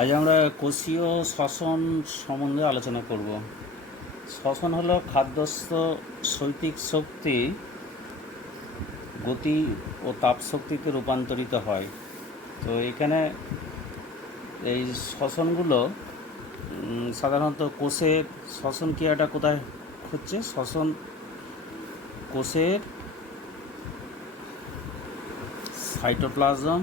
আজ আমরা কোষীয় শ্বসন সম্বন্ধে আলোচনা করব। শ্বসন হলো খাদ্যস্থ শৈতিক শক্তি গতি ও তাপ শক্তিতে রূপান্তরিত হয়। তো এখানে এই শ্বসনগুলো সাধারণত কোষের শ্বসন ক্রিয়াটা কোথায় হচ্ছে? শ্বসন কোষের সাইটোপ্লাজম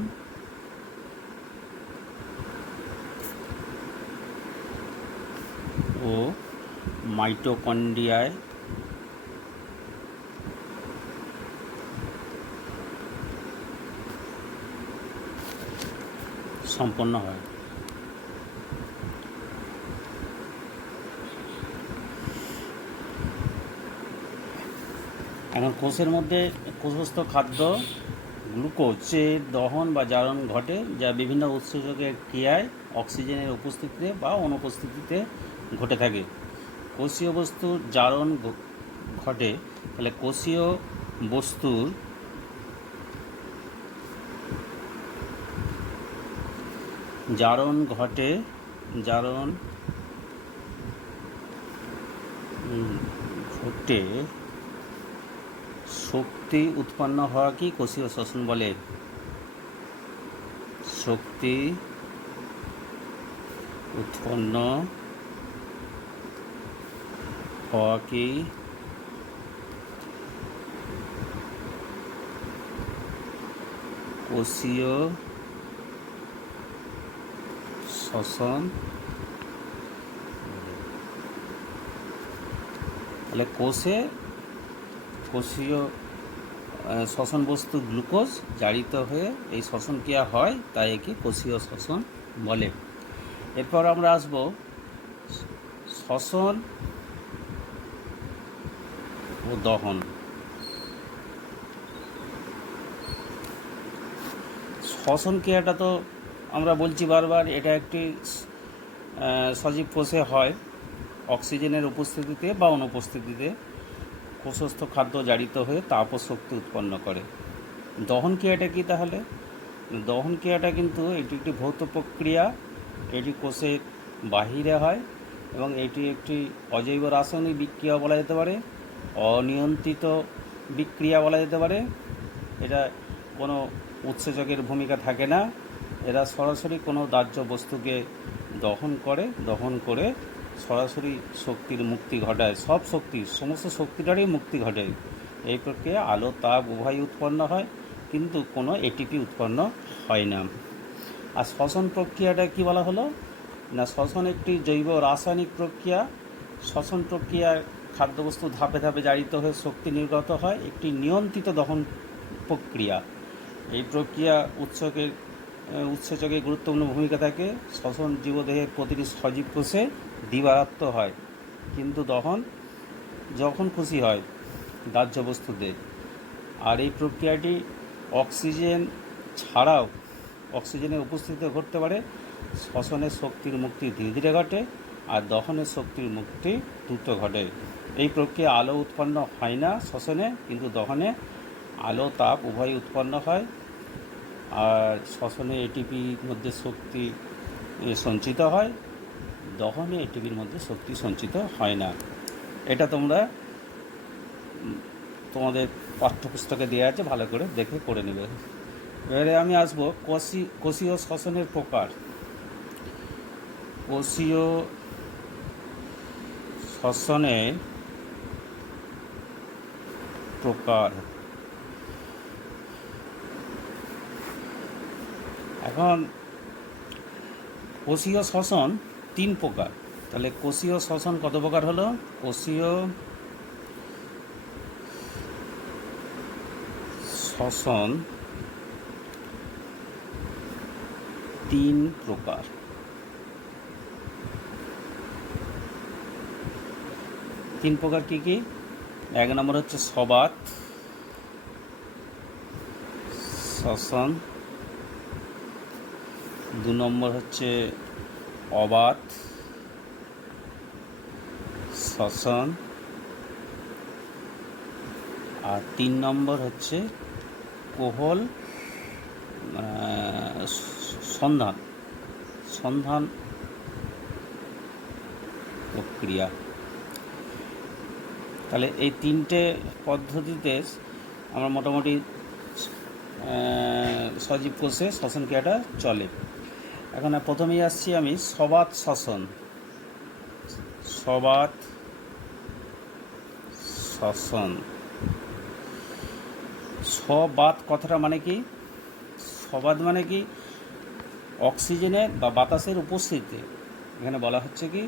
ও মাইটোকন্ড্রিয়ায় সম্পন্ন হয়। এখন কোষের মধ্যে কোষস্থ খাদ্য গ্লুকোজের দহন বা জারণ ঘটে, যা বিভিন্ন উৎসেচকের ক্রিয়ায় অক্সিজেনের উপস্থিতিতে বা অনুপস্থিতিতে ঘটে থাকে। কোষীয় বস্তুর জারণ ঘটে, তাহলে কোষীয় বস্তুর জারণ ঘটে, জারণ ঘটে শক্তি উৎপন্ন হওয়া কি কোষীয় শ্বসন বলে? শক্তি উৎপন্ন হওয়া কি কোষীয় শ্বসন? তাহলে কোষীয় শ্বসন বস্তু গ্লুকোজ জারিত হয়ে এই শ্বসন ক্রিয়া হয়, তাই একে কোষীয় শ্বসন বলে। এরপর আমরা আসব শ্বসন ও দহন। শ্বসন ক্রিয়াটা তো আমরা বলছি বারবার, এটা একটি সজীব কোষে হয় অক্সিজেনের উপস্থিতিতে বা অনুপস্থিতিতে। কোষস্থ খাদ্য জারিত হয়ে তাপ ও শক্তি উৎপন্ন করে। দহন ক্রিয়াটা কি তাহলে? দহন ক্রিয়াটা কিন্তু এটি একটি ভৌত প্রক্রিয়া। এটি কোষের বাহিরে হয় এবং এটি একটি অজৈব রাসায়নিক বিক্রিয়া বলা যেতে পারে, অনিয়ন্ত্রিত বিক্রিয়া বলা যেতে পারে। এটা কোনো উৎসেচকের ভূমিকা থাকে না। এরা সরাসরি কোনো দাহ্য বস্তুকে দহন করে সরাসরি শক্তির মুক্তি ঘটায়। সমস্ত শক্তিটারই মুক্তি ঘটে। এই প্রক্রিয়া আলো তাপ উভয় উৎপন্ন হয়, কিন্তু কোনো এটিপি উৎপন্ন হয় না। আর শ্বসন প্রক্রিয়াটা কি বলা হলো না, শ্বসন একটি জৈব রাসায়নিক প্রক্রিয়া। শ্বসন প্রক্রিয়ার খাদ্যবস্তু ধাপে ধাপে জারিত হয়ে শক্তি নির্গত হয়, একটি নিয়ন্ত্রিত দহন প্রক্রিয়া। এই প্রক্রিয়া উৎসেচকের গুরুত্বপূর্ণ ভূমিকা থাকে। শ্বসন জীবদেহের প্রতিটি সজীব কোষে দিবারাত্ম হয়, কিন্তু দহন যখন খুশি হয় দাহ্য বস্তুতে। আর এই প্রক্রিয়াটি অক্সিজেন ছাড়াও অক্সিজেনের উপস্থিতিতে ঘটতে পারে। শ্বসনের শক্তির মুক্তি ধীরে ধীরে ঘটে, আর দহনের শক্তির মুক্তি দ্রুত ঘটে। এই প্রক্রিয়া আলো উৎপন্ন হয় না শ্বসনে, কিন্তু দহনে আলো তাপ উভয় উৎপন্ন হয়। আর শ্বসনে এটিপির মধ্যে শক্তি সঞ্চিত হয়, দহনে এটিপির মধ্যে শক্তি সঞ্চিত হয় না। এটা তোমাদের পাঠ্যপুস্তকে দেওয়া আছে, ভালো করে দেখে পড়ে নেবে। এবারে আমি আসবো কোষীয় শ্বসনের প্রকার। কোষীয় শ্বসনের প্রকার। এখন কোষীয় শ্বসন 3 প্রকার। তাহলে কোষীয় শ্বসন কত প্রকার হলো? কোষীয় শ্বসন 3 প্রকার। কি কি? 1 নম্বর হচ্ছে সবাত শ্বসন, 2 নম্বর হচ্ছে অবাত শ্বসন, আর 3 নম্বর হচ্ছে কোহল সন্ধান প্রক্রিয়া। তাহলে এই তিনটে পদ্ধতিতে আমরা মোটামুটি সজীব কোষে শ্বসন ক্রিয়াটা চলে। এখন প্রথমেই আসছি আমি সবাত শ্বসন। সবাত শ্বসন, সবাত কথাটা মানে কি? সবাত মানে কি? অক্সিজেনের বা বাতাসের উপস্থিতিতে। এখানে বলা হচ্ছে কি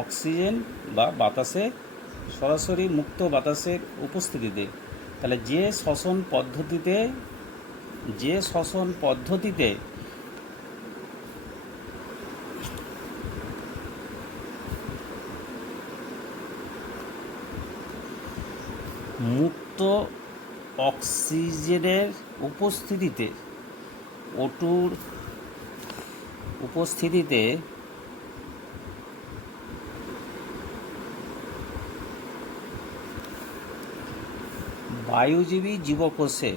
অক্সিজেন বা বাতাসে সরাসরি মুক্ত বাতাসের উপস্থিতিতে। তাহলে যে শ্বসন পদ্ধতিতে মুক্ত অক্সিজেনের উপস্থিতিতে, O2-র উপস্থিতিতে বায়ুজীবী জীবকোষে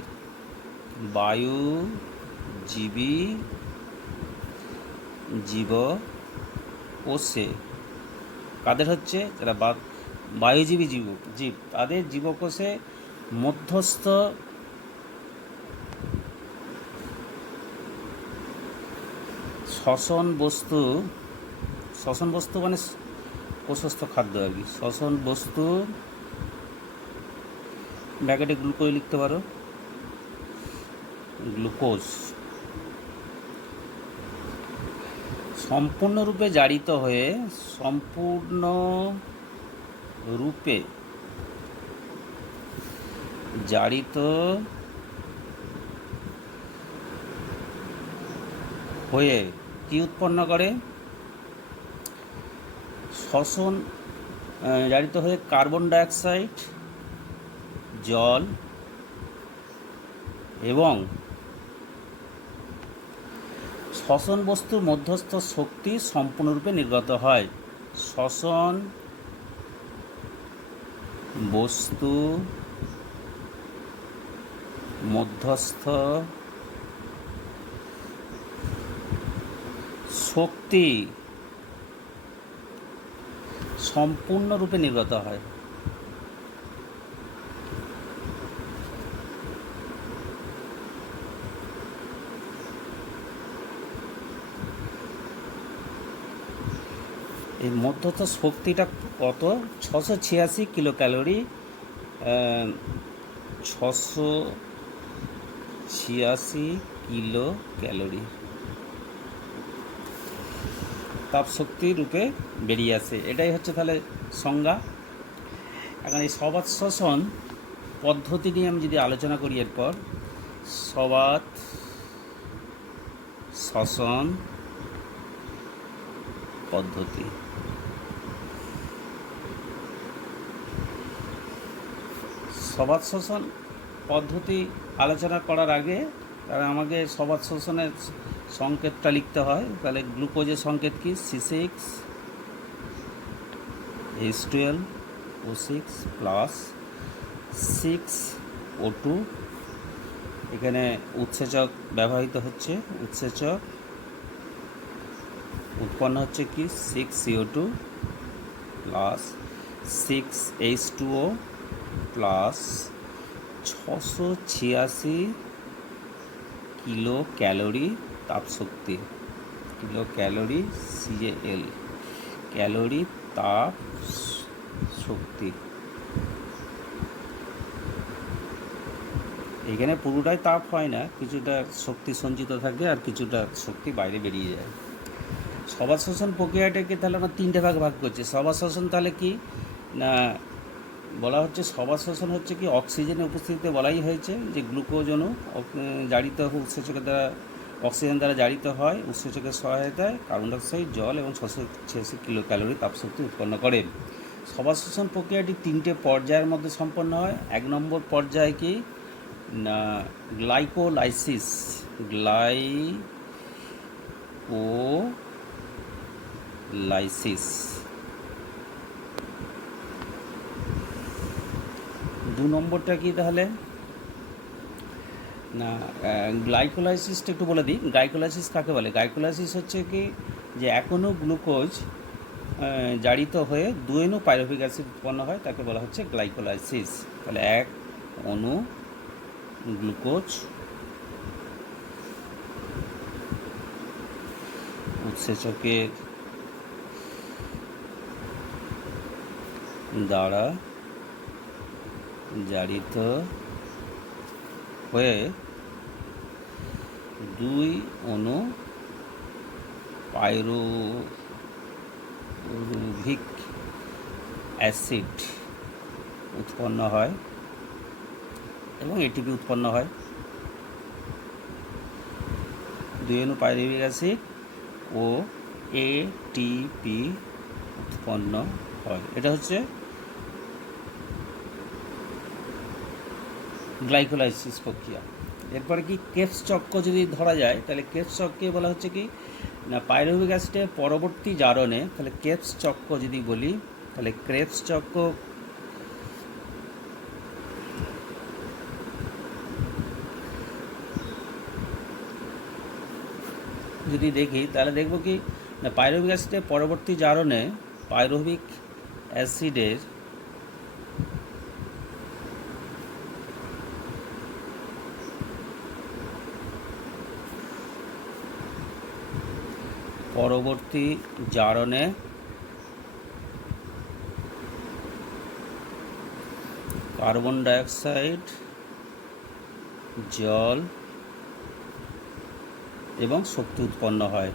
কাদের হচ্ছে? যারা বায়ুজীবী জীব তাদের জীবকোষে মধ্যস্থ শ্বসন বস্তু মানে কোষস্থ খাদ্য আর কি। শ্বসন বস্তু ব্র্যাকেটে গ্লুকোজ লিখতে পারো, গ্লুকোজ সম্পূর্ণরূপে জারিত হয়ে কি উৎপন্ন করে? জারিত হয়ে কার্বন ডাইঅক্সাইড, জল এবং শ্বসন বস্তুর মধ্যস্থ শক্তি সম্পূর্ণরূপে নির্গত হয়। শ্বসন বস্তু মধ্যস্থ শক্তি সম্পূর্ণরূপে নির্গত হয়। এই মধ্যস্থ শক্তিটা কত? 686 কিলো ক্যালোরি। 686 কিলো ক্যালোরি তাপশক্তি রূপে বেরিয়ে আসে। এটাই হচ্ছে তাহলে সংজ্ঞা। এখন এই সবাত শ্বসন পদ্ধতি নিয়ে আমি যদি আলোচনা করি, এরপর সবাত শ্বসন পদ্ধতি। সবাত শ্বসন পদ্ধতি আলোচনা করার আগে তাহলে আমাকে সবাত শ্বসনের সংকেতটা লিখতে হয়। তাহলে গ্লুকোজের সংকেত কি? C6H12O6 plus 6O2। এখানে উৎসেচক ব্যবহৃত হচ্ছে। উৎসেচক উৎপন্ন হচ্ছে কি? 6CO2 plus 6H2O plus 686 kilo calorie তাপশক্তি। কিলো ক্যালোরি CAL, ক্যালোরি তাপ শক্তি। এখানে পুরোটাই তাপ হয় না, কিছুটা শক্তি সঞ্চিত থাকে আর কিছুটা শক্তি বাইরে বেরিয়ে যায়। সবাত শ্বসন প্রক্রিয়াটাকে তাহলে আমরা তিনটে ভাগ করছি। সবাত শ্বসন তাহলে কি না বলা হচ্ছে? সবাত শ্বসন হচ্ছে কি অক্সিজেনের উপস্থিতিতে বলাই হয়েছে যে গ্লুকোজ অণু জারিত উৎসেচকের দ্বারা অক্সিজেন দ্বারা জারিত হয়। উৎসেচকের সহায়তায় কার্বন ডাইঅক্সাইড, জল এবং 686 কিলো ক্যালোরি তাপশক্তি উৎপন্ন করে। সবাত শ্বসন প্রক্রিয়াটি তিনটে পর্যায়ের মধ্যে সম্পন্ন হয়। 1 নম্বর পর্যায় কি না গ্লাইকোলাইসিস। 2 নম্বরটা কি তাহলে না গ্লাইকোলাইসিসটা একটু বলে দিই। গ্লাইকোলাইসিস কাকে বলে? গ্লাইকোলাইসিস হচ্ছে কি যে এক অণু গ্লুকোজ জারিত হয়ে 2 অণু পাইরুভিক অ্যাসিড উৎপন্ন হয়, তাকে বলা হচ্ছে গ্লাইকোলাইসিস। তাহলে এক অণু গ্লুকোজ উৎসেচকের দ্বারা জারিত হয়ে 2 অণু পাইরুভিক অ্যাসিড উৎপন্ন হয় এবং এটিপি উৎপন্ন হয়। 2 অণু পাইরুভিক অ্যাসিড ও এটিপি উৎপন্ন হয়। এটা হচ্ছে গ্লাইকোলাইসিস প্রক্রিয়া। এরপরে কি ক্রেবস চক্র যদি ধরা যায়, তাহলে ক্রেবস চক্রকে বলা হচ্ছে কি না পাইরুভিক অ্যাসিডের পরবর্তী জারণে, তাহলে ক্রেবস চক্র যদি বলি, তাহলে ক্রেবস চক্র যদি দেখি তাহলে দেখব কি না পাইরুভিক অ্যাসিডের পরবর্তী জারণে পাইরুভিক অ্যাসিডের পরবর্তী জারণে কার্বন ডাইঅক্সাইড, জল এবং শক্তি উৎপন্ন হয়।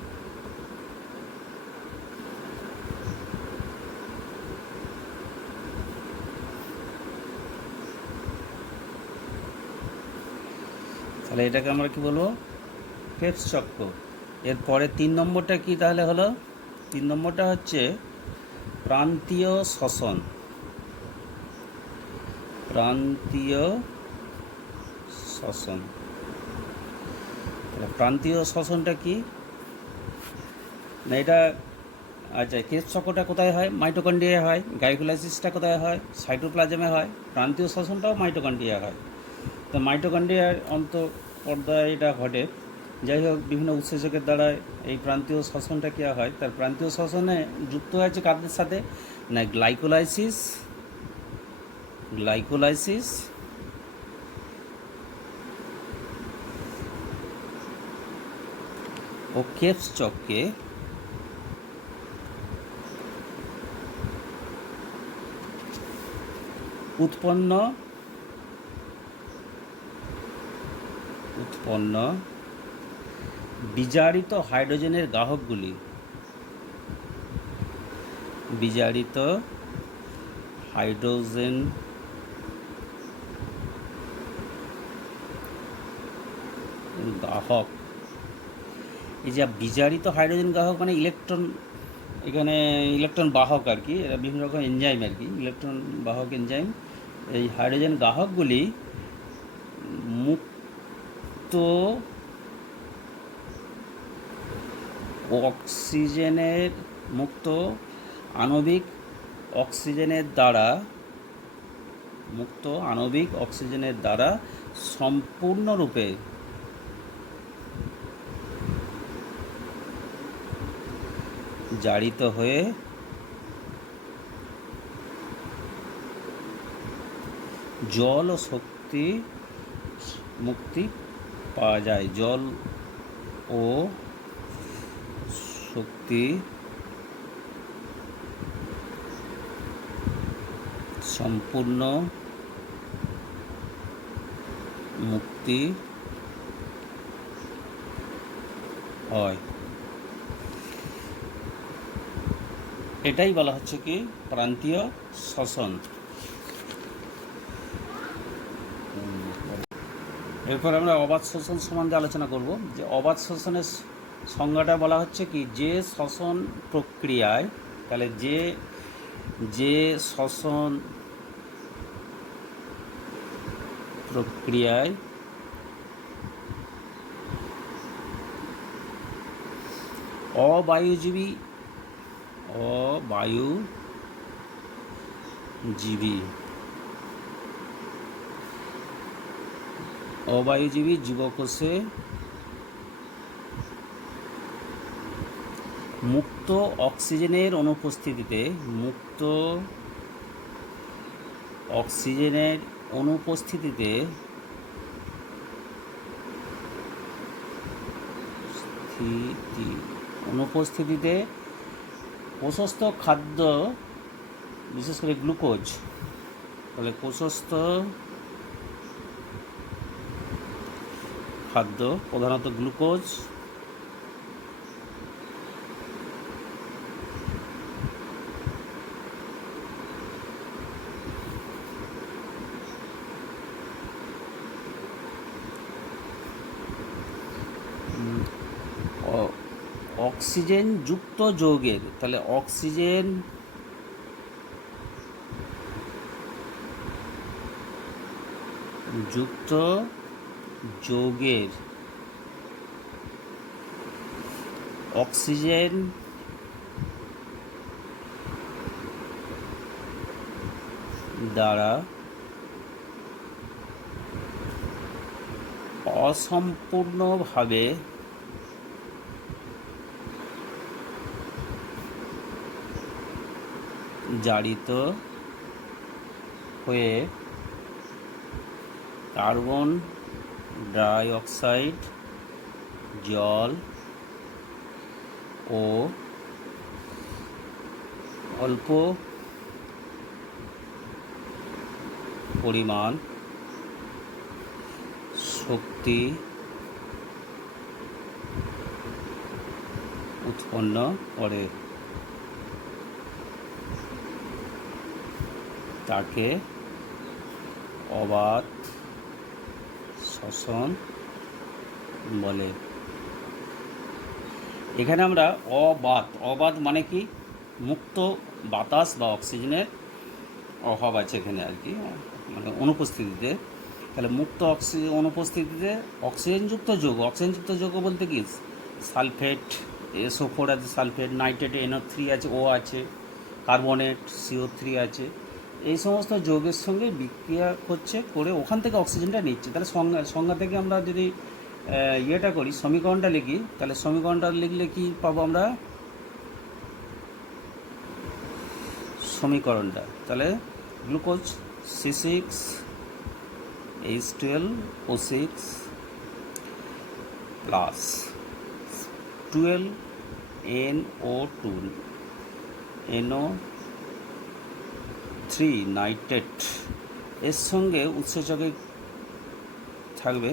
তাহলে এটাকে আমরা কি বলবো? ক্রেবস চক্র। এরপরে 3 নম্বরটা কি তাহলে হলো? 3 নম্বরটা হচ্ছে প্রান্তীয় শ্বসন। প্রান্তীয় শ্বসন। তাহলে প্রান্তীয় শ্বসনটা কি না এটা আচ্ছা, ক্রেবস চক্রটা কোথায় হয়? মাইটোকন্ড্রিয়ায় হয়। গ্লাইকোলাইসিসটা কোথায় হয়? সাইটোপ্লাজমে হয়। প্রান্তীয় শ্বসনটাও মাইটোকন্ড্রিয়ায় হয়। তো মাইটোকন্ড্রিয়ার অন্তঃপর্দায় এটা ঘটে। যাই হোক, বিভিন্ন উৎসেচকের দ্বারা এই প্রান্তীয় শ্বসনটা কী হয়? তার প্রান্তীয় শ্বসনে যুক্ত হয়েছে কাদের সাথে না গ্লাইকোলাইসিস ও ক্রেবস চক্রে উৎপন্ন বিজারিত হাইড্রোজেনের গাহকগুলি বিজারিত হাইড্রোজেন গাহক। এই যে বিজারিত হাইড্রোজেন গাহক মানে ইলেকট্রন, এখানে ইলেকট্রন বাহক আর কি, এরা বিভিন্ন রকম এনজাইম আর কি, ইলেকট্রন বাহক এনজাইম। এই হাইড্রোজেন গাহকগুলি মুক্ত আণবিক অক্সিজেনের দ্বারা সম্পূর্ণরূপে জারিত হয়ে জল ও শক্তি মুক্তি পাওয়া যায়। জল ও শক্তি সম্পূর্ণ মুক্তি হয়। এটাই বলা হচ্ছে কি প্রান্তীয় শ্বসন। এরপর আমরা অবাধ শ্বসন সম্বন্ধে আলোচনা করব। যে অবাধ শ্বসনের সংজ্ঞাটা বলা হচ্ছে কি যে শ্বসন প্রক্রিয়ায়, তাহলে যে শ্বসন প্রক্রিয়ায় অবায়ুজীবী জীবকোষে মুক্ত অক্সিজেনের অনুপস্থিতিতে অক্সিজেনের অনুপস্থিতিতে অনুপস্থিতিতে প্রশস্ত খাদ্য, বিশেষ করে গ্লুকোজ, তাহলে প্রশস্ত খাদ্য প্রধানত গ্লুকোজ অক্সিজেন যুক্ত যৌগের, তাহলে অক্সিজেন যুক্ত যৌগের অক্সিজেন দ্বারা অসম্পূর্ণভাবে জারিত হয়ে কার্বন ডাই অক্সাইড, জল ও অল্প পরিমাণ শক্তি উৎপন্ন করে, তাকে অবাত শ্বসন বলে। এখানে আমরা অবাত মানে কি, মুক্ত বাতাস বা অক্সিজেনের অভাব আছে এখানে আর কি, মানে অনুপস্থিতিতে। তাহলে মুক্ত অক্সিজেন অনুপস্থিতিতে অক্সিজেনযুক্ত যৌগ বলতে কি, সালফেট SO4 আছে, সালফেট, নাইট্রেট NO3 আছে, ও আছে, কার্বনেট CO3 আছে, এই সমস্ত যৌগের সঙ্গে বিক্রিয়া হচ্ছে করে ওখান থেকে অক্সিজেনটা নিচ্ছে। তাহলে সংজ্ঞা থেকে আমরা যদি ইয়েটা করি, সমীকরণটা লিখি, তাহলে সমীকরণটা লিখলে কি পাবো আমরা, সমীকরণটা তাহলে glucose C6H12O6 plus 12NO2 NO3 nitrate, এর সঙ্গে উৎসেচকে থাকবে।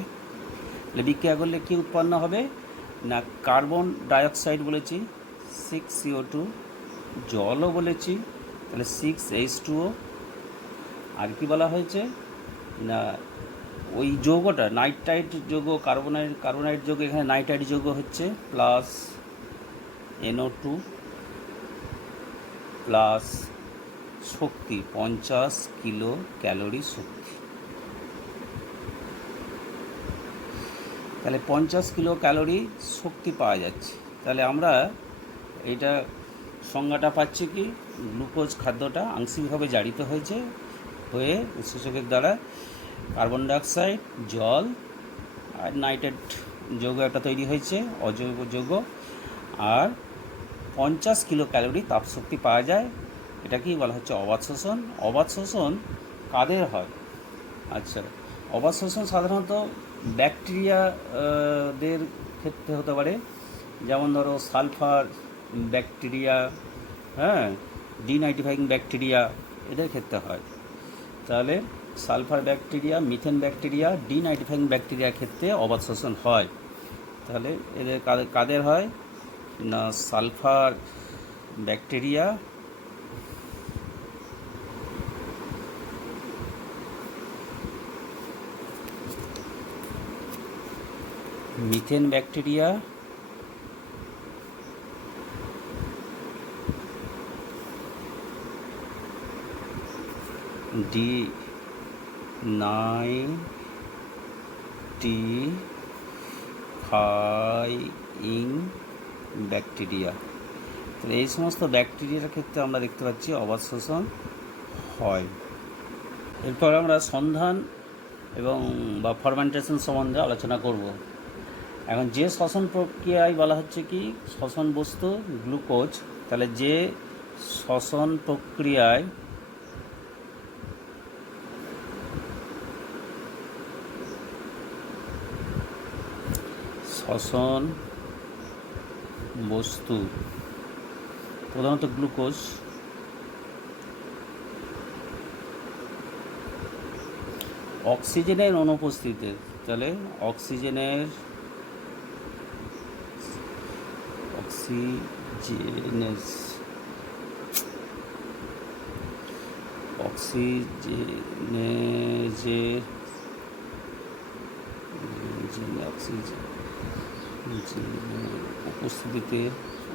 বিক্রিয়া করলে কি উৎপন্ন হবে না, কার্বন ডাইঅক্সাইড বলেছি 6CO2, জলও বলেছি তাহলে 6H2O, আর কি বলা হয়েছে না, ওই যৌগটা নাইট্রাইট যৌগ, কার্বনাইট যৌগ, এখানে নাইট্রাইট যৌগ হচ্ছে প্লাস NO2 প্লাস শক্তি 50 কিলো ক্যালোরি শক্তি। তাহলে 50 কিলো ক্যালোরি শক্তি পাওয়া যাচ্ছে। তাহলে আমরা এইটা সংজ্ঞাটা পাচ্ছি কি, গ্লুকোজ খাদ্যটা আংশিকভাবে জারিত হয়ে উৎসেচকের দ্বারা কার্বন ডাইঅক্সাইড, জল আর নাইট্রেট যৌগ একটা তৈরি হয়েছে, অজৈব যৌগ, আর 50 কিলো ক্যালোরি তাপশক্তি পাওয়া যায়। এটা কি বলা হচ্ছে অবাত শোষণ। অবাত শোষণ কাদের হয়? আচ্ছা, অবাত শোষণ সাধারণত ব্যাকটেরিয়াদের ক্ষেত্রে হতে পারে, যেমন ধরো সালফার ব্যাকটেরিয়া, ডিনাইট্রিফাইং ব্যাকটেরিয়া, এদের ক্ষেত্রে হয়। তাহলে sulphur bacteria, methane bacteria, denitrifying ব্যাকটেরিয়ার ক্ষেত্রে অবাত শোষণ হয়। তাহলে এদের কাদের হয় না, sulphur bacteria, methane bacteria, denitrifying bacteria. তো এই সমস্ত ব্যাকটেরিয়ার ক্ষেত্রে আমরা দেখতে পাচ্ছি অবাত শোষণ হয়। এরপর আমরা সন্ধান এবং বা ফার্মেন্টেশন সম্বন্ধে আলোচনা করব। এখন যে শ্বসন প্রক্রিয়ায় বলা হচ্ছে কি শ্বসন বস্তু গ্লুকোজ, তাহলে যে শ্বসন প্রক্রিয়ায় শ্বসন বস্তু প্রধানত গ্লুকোজ অক্সিজেনের অনুপস্থিতিতে, তাহলে অক্সিজেনের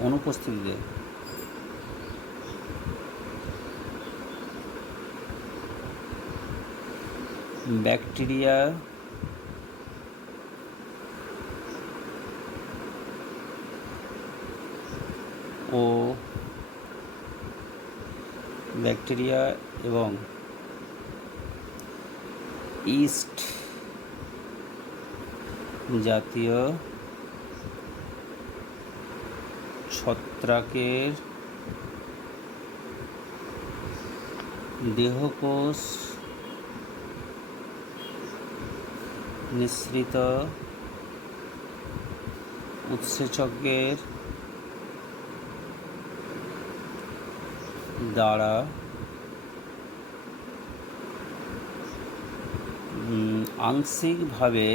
অনুপস্থিতিতে ব্যাকটেরিয়া এবং ইস্ট জাতীয় ছত্রাকের দেহকোষ নিঃসৃত উৎসেচকের দ্বারা আংশিকভাবে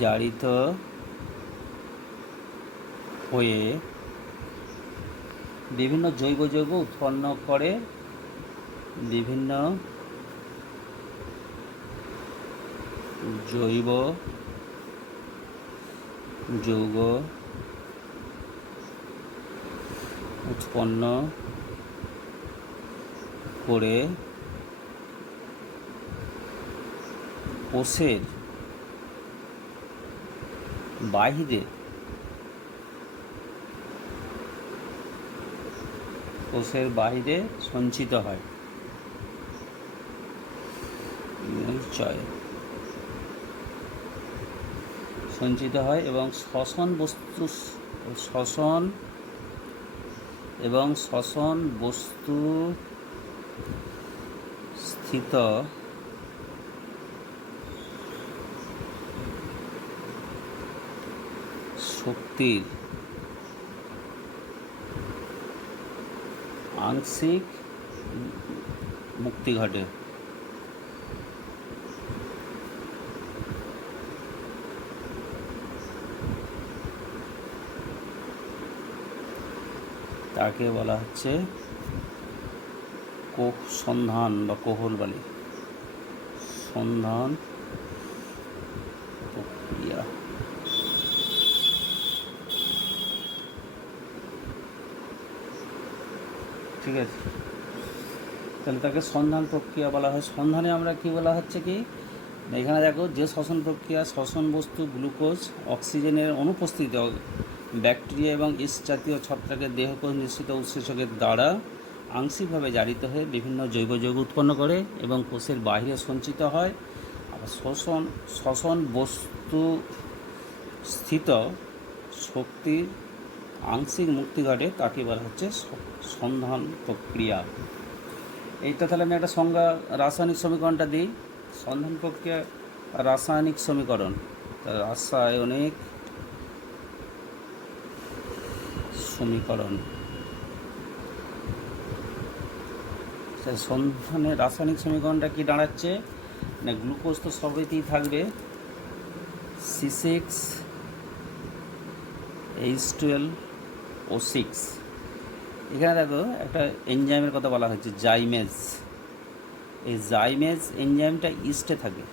জারিত হয়ে বিভিন্ন জৈব যৌগ উৎপন্ন করে। বিভিন্ন জৈব যৌগ উৎপন্ন করে কোষের বাহিরে সঞ্চিত হয়। এবং শ্বসন বস্তু স্থিত শক্তির আংশিক মুক্তি ঘটে। তাকে বলা হচ্ছে কোষ সন্ধান বা কোহলবালি সন্ধান প্রক্রিয়া। ঠিক আছে, তাহলে তাকে সন্ধান প্রক্রিয়া বলা হয়। সন্ধানে আমরা কি বলা হচ্ছে কি এখানে দেখো যে শ্বসন প্রক্রিয়া শ্বসন বস্তু গ্লুকোজ অক্সিজেনের অনুপস্থিতিতে ব্যাকটেরিয়া এবং ইস্ট জাতীয় ছত্রাকের দেহকোষ নিঃসৃত উৎসেচকের দ্বারা আংশিকভাবে জারিত হয়ে বিভিন্ন জৈব যৌগ উৎপন্ন করে এবং কোষের বাহিরে সঞ্চিত হয়। আবার শ্বসন বস্তু স্থিত শক্তির আংশিক মুক্তি ঘটে, তাকে বলা হচ্ছে সন্ধান প্রক্রিয়া। এইটা তাহলে আমি একটা সংজ্ঞা রাসায়নিক সমীকরণটা দিই। সন্ধান প্রক্রিয়া রাসায়নিক সমীকরণ, রাসায়নিক সমীকরণ সন্ধানে রাসায়নিক সমীকরণটা কি দাঁড়াচ্ছে না, গ্লুকোজ তো সবেতেই থাকবে C6H12O6। এখানে দেখো একটা এনজাইমের কথা বলা হচ্ছে জাইমেজ। এই জাইমেজ এনজাইমটা ইস্টে থাকে।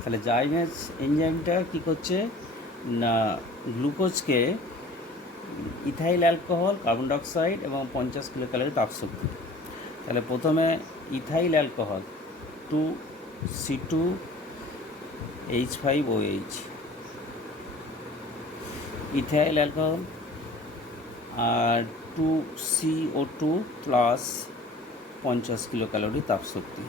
তাহলে জাইমেজ এনজাইমটা কী করছে না গ্লুকোজকে ইথাইল অ্যালকোহল কার্বন ডাইঅক্সাইড এবং 50 কিলোক্যালোরি তাপশক্তি। তাহলে প্রথমে ethyl alcohol 2C2H5OH ethyl alcohol আর 2CO2 প্লাস 50 কিলোক্যালোরি তাপশক্তি।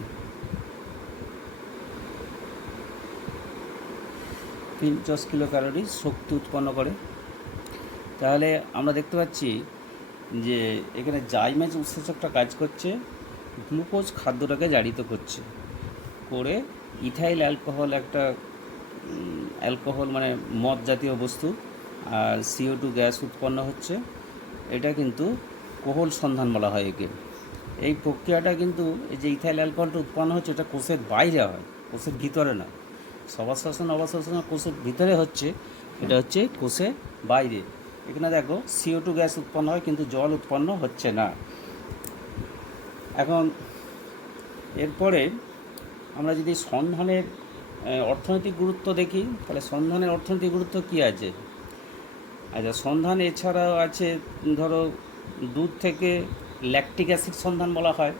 50 কিলো ক্যালোরি শক্তি উৎপন্ন করে। তাহলে আমরা দেখতে পাচ্ছি যে এখানে জাইমেজ উৎসেচকটা কাজ করছে, গ্লুকোজ খাদ্যটাকে জারিত করছে করে ইথাইল অ্যালকোহল একটা অ্যালকোহল মানে মদ জাতীয় বস্তু আর CO2 গ্যাস উৎপন্ন হচ্ছে। এটা কিন্তু কোহল সন্ধান বলা হয় একে। এই প্রক্রিয়াটা কিন্তু এই যে ইথাইল অ্যালকোহলটা উৎপন্ন হচ্ছে এটা কোষের বাইরে হয়, কোষের ভিতরে না। সবাশ্বসন অবশ্বসন কোষের ভিতরে হচ্ছে, এটা হচ্ছে কোষের বাইরে। এখানে দেখো CO2 গ্যাস উৎপন্ন হয় কিন্তু জল উৎপন্ন হচ্ছে না। এখন এরপরে আমরা যদি সন্ধানের অর্থনৈতিক গুরুত্ব দেখি, তাহলে সন্ধানের অর্থনৈতিক গুরুত্ব কী আছে? আচ্ছা, সন্ধান এছাড়াও আছে, ধরো দুধ থেকে ল্যাকটিক অ্যাসিড সন্ধান বলা হয়।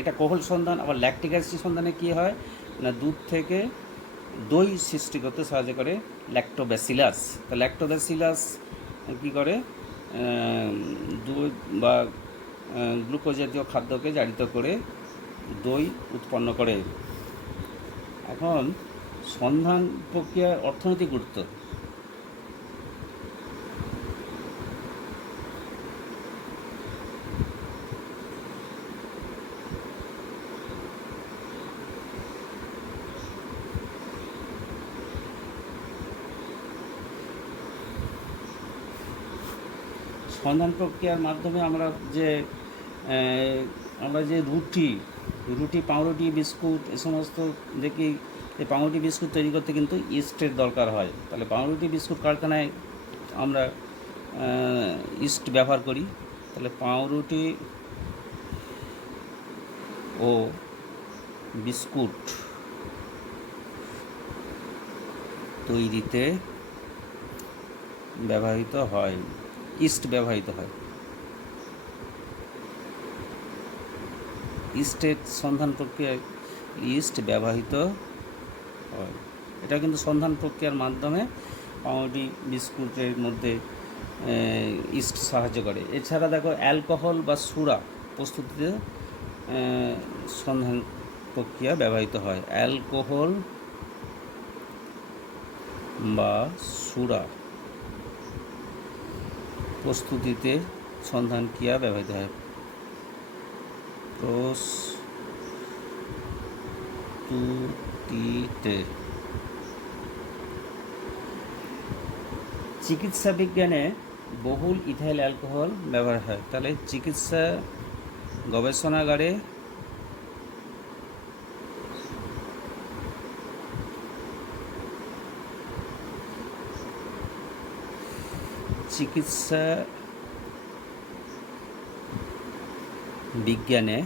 এটা কোহল সন্ধান। আবার ল্যাকটিক অ্যাসিড সন্ধানে কী হয় না, দুধ থেকে দই সৃষ্টি করতে সাহায্য করে ল্যাক্টোব্যাসিলাস। তো ল্যাক্টোব্যাসিলাস কী করে, দুধ বা গ্লুকোজ জাতীয় খাদ্যকে জারিত করে দই উৎপন্ন করে। এখন সন্ধান প্রক্রিয়ার অর্থনৈতিক গুরুত্ব। সন্ধান প্রক্রিয়ার মাধ্যমে আমরা যে রুটি পাউরুটি বিস্কুট এ সমস্ত দেখি, এই পাউরুটি বিস্কুট তৈরি করতে কিন্তু ইস্টের দরকার হয়। তাহলে পাউরুটি বিস্কুট কারখানায় আমরা ইস্ট ব্যবহার করি। তাহলে পাউরুটি ও বিস্কুট তৈরিতে ব্যবহৃত হয়, ইস্ট ব্যবহৃত হয়। ইস্টের সন্ধান প্রক্রিয়ায় ইস্ট ব্যবহৃত হয়। এটা কিন্তু সন্ধান প্রক্রিয়ার মাধ্যমে পাউরুটি বিস্কুটের মধ্যে ইস্ট সাহায্য করে। এছাড়া দেখো অ্যালকোহল বা সুরা প্রস্তুতিতে সন্ধান প্রক্রিয়া ব্যবহৃত হয়। অ্যালকোহল বা সুরা প্রস্তুতিতে সন্ধান ক্রিয়া ব্যবহৃত হয়। প্রস্তুতিতে চিকিৎসা বিজ্ঞানে বহুল ইথাইল অ্যালকোহল ব্যবহার হয়। তাহলে চিকিৎসা গবেষণাগারে চিকিৎসা বিজ্ঞানে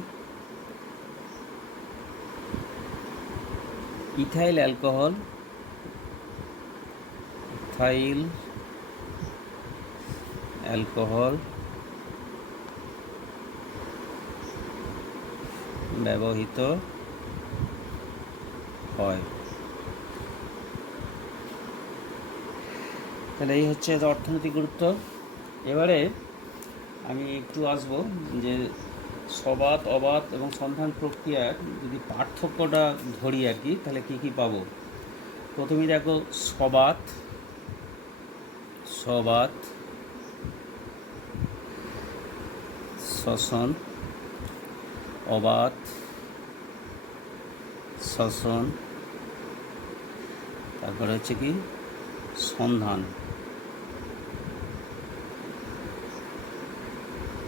ইথাইল অ্যালকোহল ব্যবহৃত হয়। তাহলে এই হচ্ছে অর্থনৈতিক গুরুত্ব। এবারে আমি একটু আসবো যে সবাত অবাত এবং সন্ধান প্রক্রিয়ার যদি পার্থক্যটা ধরি আর কি, তাহলে কী কী পাবো। প্রথমেই দেখো সবাত শ্বসন, অবাত শ্বসন, তারপরে হচ্ছে কি সন্ধান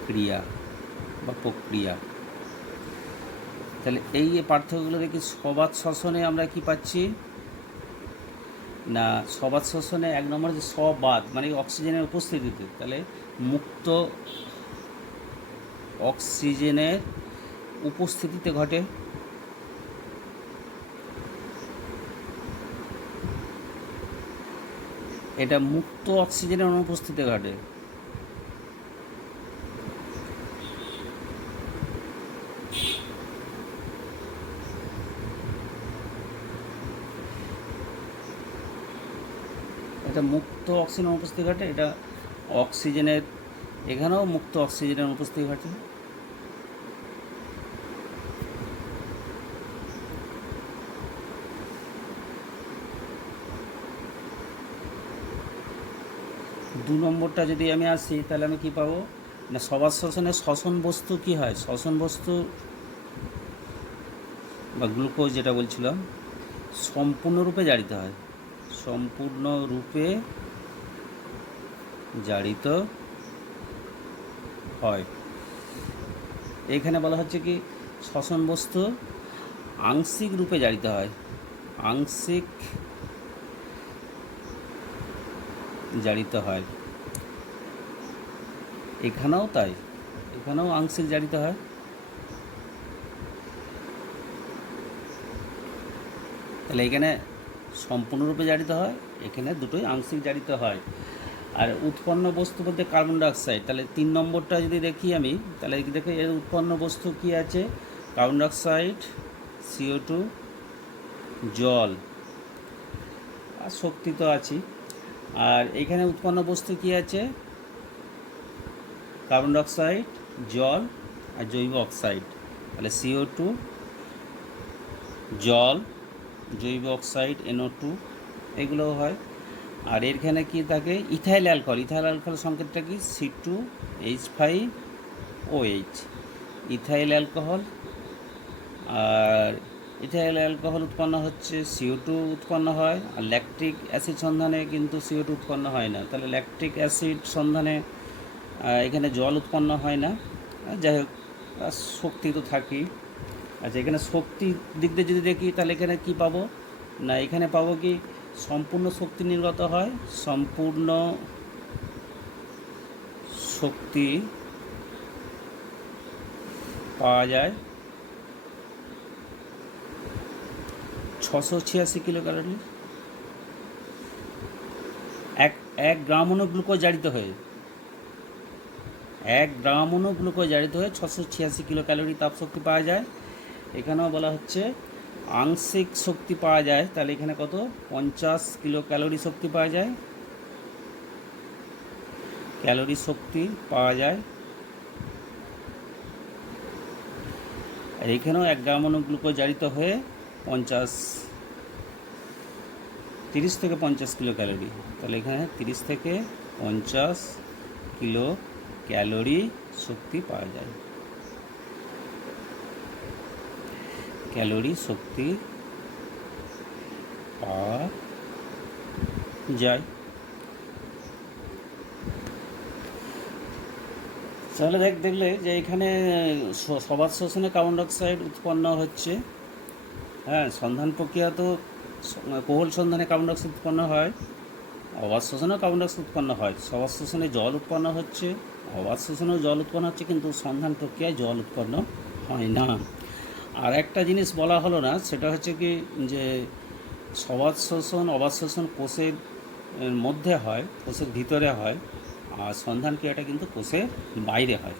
ক্রিয়া বা প্রক্রিয়া। তাহলে এই পার্থক্যগুলো দেখি। সবাত শ্বসনে আমরা কি পাচ্ছি না, সবাত শ্বসনে এক নম্বর যে সবাত মানে অক্সিজেনের উপস্থিতিতে, তাহলে মুক্ত অক্সিজেনের উপস্থিতিতে ঘটে। এটা মুক্ত অক্সিজেনের অনুপস্থিতিতে ঘটে। এটা মুক্ত অক্সিজেন অনুপস্থিতি ঘটে। এটা অক্সিজেনের, এখানেও মুক্ত অক্সিজেনের অনুপস্থিতি ঘটে। 2 নম্বরটা যদি আমি আসি তাহলে আমি কি পাবো না, সবার শ্বসনে শ্বসন বস্তু কি হয়, শ্বসন বস্তু বা গ্লুকোজ যেটা বলছিলাম সম্পূর্ণরূপে জারিত হয়, সম্পূর্ণরূপে জারিত হয়। এখানে বলা হচ্ছে কি শ্বসন বস্তু আংশিক রূপে জারিত হয়, আংশিক জারিত হয়। এখানেও তাই, এখানেও আংশিক জারিত হয়। তাহলে এখানে সম্পূর্ণরূপে জারিত হয়, এখানে দুটোই আংশিক জারিত হয়। আর উৎপন্ন বস্তু বলতে কার্বন ডাইঅক্সাইড, তাহলে 3 নম্বরটা যদি দেখি আমি তাহলে দেখো এর উৎপন্ন বস্তু কি আছে, কার্বন ডাইঅক্সাইড, CO2, জল আর শক্তি তো আছে। আর এখানে উৎপন্ন বস্তু কি আছে, কার্বন ডাইঅক্সাইড, জল আর জৈব অক্সাইড। তাহলে CO2, জল, জৈব অক্সাইড NO2 এগুলোও হয়। আর এখানে কি থাকে, ইথাইল অ্যালকোহল, ইথাইল অ্যালকোহল সংকেতটা কি C2H5OH, ইথাইল অ্যালকোহল। আর ইথাইল অ্যালকোহল উৎপন্ন হচ্ছে CO2 উৎপন্ন হয়। আর ল্যাকটিক অ্যাসিড সন্ধানে কিন্তু CO2 উৎপন্ন হয় না, তাহলে ল্যাকটিক অ্যাসিড সন্ধানে এখানে জল উৎপন্ন হয় না। যাই হোক, শক্তি তো থাকেই। আচ্ছা, এখানে শক্তির দিক দিয়ে যদি দেখি তাহলে এখানে কি পাবো না, এখানে পাবো কি সম্পূর্ণ শক্তি নির্গত হয়, সম্পূর্ণ শক্তি পাওয়া যায় 686 কিলো ক্যালোরি। এক গ্রাম গ্লুকোজ জারিত হয়ে 686 কিলো ক্যালোরি তাপশক্তি পাওয়া যায়। এখানেও বলা হচ্ছে আংশিক শক্তি পাওয়া যায়, তাহলে এখানে কত 50 কিলো ক্যালোরি শক্তি পাওয়া যায়, ক্যালোরি শক্তি পাওয়া যায়। আর এখানেও 1 গ্রাম গ্লুকোজ জারিত হয়ে 30 থেকে 50 কিলো ক্যালোরি, তাহলে এখানে 30 থেকে 50 কিলো ক্যালোরি শক্তি পাওয়া যায়, ক্যালোরি শক্তি পাওয়া যায়। তাহলে দেখলে যে এখানে সবার শোষণে কার্বন ডাইঅক্সাইড উৎপন্ন হচ্ছে। হ্যাঁ, সন্ধান প্রক্রিয়া তো কোহল সন্ধানে কার্বন ডাইঅক্সাইড উৎপন্ন হয়, অবাধ শোষণেও কার্বন ডাইঅক্সাইড উৎপন্ন হয়, সবার শোষণে জল উৎপন্ন হচ্ছে, অবাধ শোষণেও জল উৎপন্ন হচ্ছে, কিন্তু সন্ধান প্রক্রিয়ায় জল উৎপন্ন হয় না। আর একটা জিনিস বলা হলো না, সেটা হচ্ছে কি যে সবাধ শোষণ অবাধ শোষণ কোষের মধ্যে হয়, কোষের ভিতরে হয়, আর সন্ধান ক্রিয়াটা কিন্তু কোষের বাইরে হয়।